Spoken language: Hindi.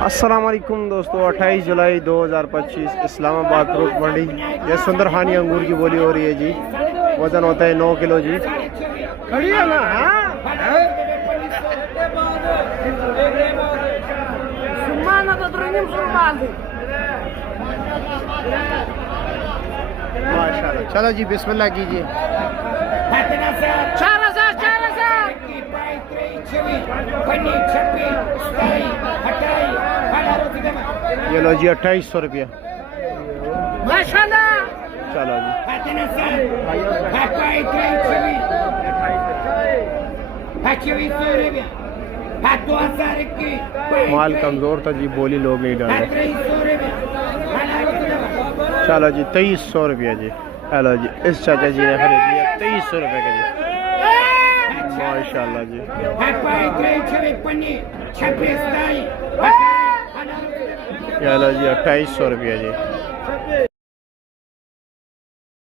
अस्सलाम वालेकुम दोस्तों, 28 जुलाई 2025 इस्लामाबाद फ्रूट मंडी। ये सुंदरहानी अंगूर की बोली हो रही है जी। वजन होता है 9 किलो जी। माशाल्लाह। चलो जी बिस्मिल्लाह कीजिए। ये लो जी 2800 रुपया। चलो जी, माल कमजोर था जी, बोली लोग नहीं डाले। चलो जी 2300 रुपया जी। हेलो जी, इस चाचा जी ने खरीद लिया 2300 रुपये का जी। माशाल्लाह जी। हेलो जी 2800 रुपया जी।